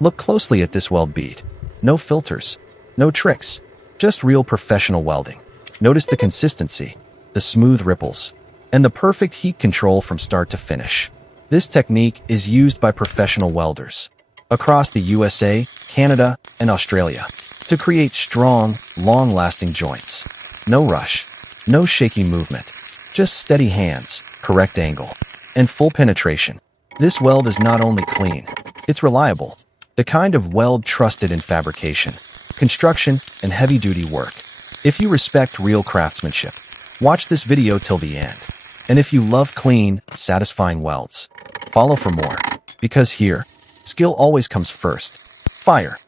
Look closely at this weld bead. No filters, no tricks, just real professional welding. Notice the consistency, the smooth ripples, and the perfect heat control from start to finish. This technique is used by professional welders across the USA, Canada, and Australia to create strong, long-lasting joints. No rush, no shaky movement, just steady hands, correct angle, and full penetration. This weld is not only clean, it's reliable. The kind of weld trusted in fabrication, construction, and heavy-duty work. If you respect real craftsmanship, watch this video till the end. And if you love clean, satisfying welds, follow for more. Because here, skill always comes first. Fire.